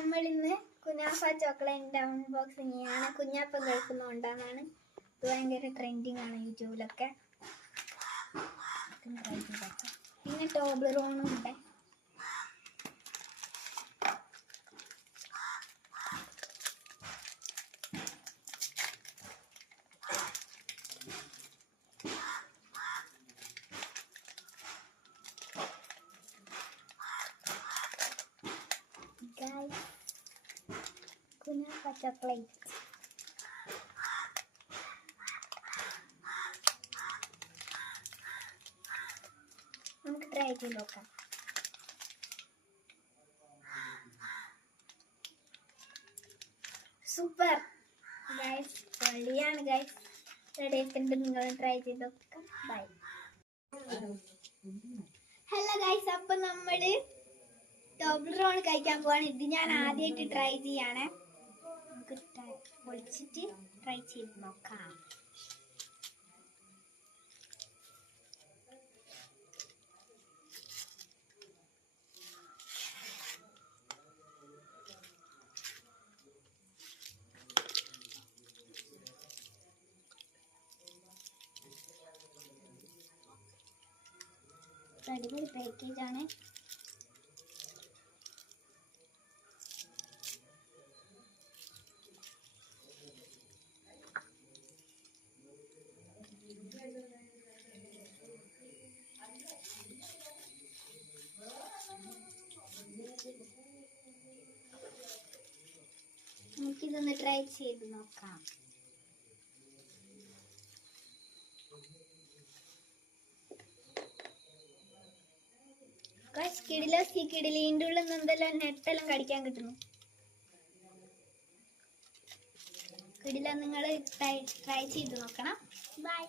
നമ്മൾ ഇന്ന് കുനാഫ ചോക്ലേറ്റിന്റെ അൺബോക്സിംഗ് ചെയ്യാണ്. കുഞ്ഞാപ്പം കഴിക്കുന്നുണ്ടാന്നാണ്. ഇത് ഭയങ്കര ട്രെൻഡിങ് ആണ് യൂട്യൂബിലൊക്കെ. പിന്നെ ടോബ്ലറോണും ഉണ്ട്. കുനാഫ ചോക്ലേറ്റ് നമുക്ക് ട്രൈ ചെയ്ത് നോക്കാം. സൂപ്പർ ഗൈസ്, പൊളിയാണ് ഗൈസ്. റെഡിയായിട്ടുണ്ട്, നിങ്ങൾ ട്രൈ ചെയ്ത് നോക്കാം. ബൈ. ഹലോ ഗൈസ്, അപ്പൊ നമ്മള് ടോബ്ലറോൺ കഴിക്കാൻ പോവാണ്. ഇത് ഞാൻ ആദ്യമായിട്ട് ട്രൈ ചെയ്യാണ്. നമുക്ക് പൊളിച്ചിട്ട് ട്രൈ ചെയ്ത് നോക്കാം. അടിപൊളി പാക്കേജ് ആണ്. നമുക്കിതൊന്ന് ട്രൈ ചെയ്ത് നോക്കാം. കിടിലിന്റെ ഉള്ളിൽ നിന്ന് എന്തെല്ലാം നെട്ടെല്ലാം കടിക്കാൻ കിട്ടുന്നു. കിടില, നിങ്ങൾ ട്രൈ ചെയ്ത് നോക്കണം. ബൈ.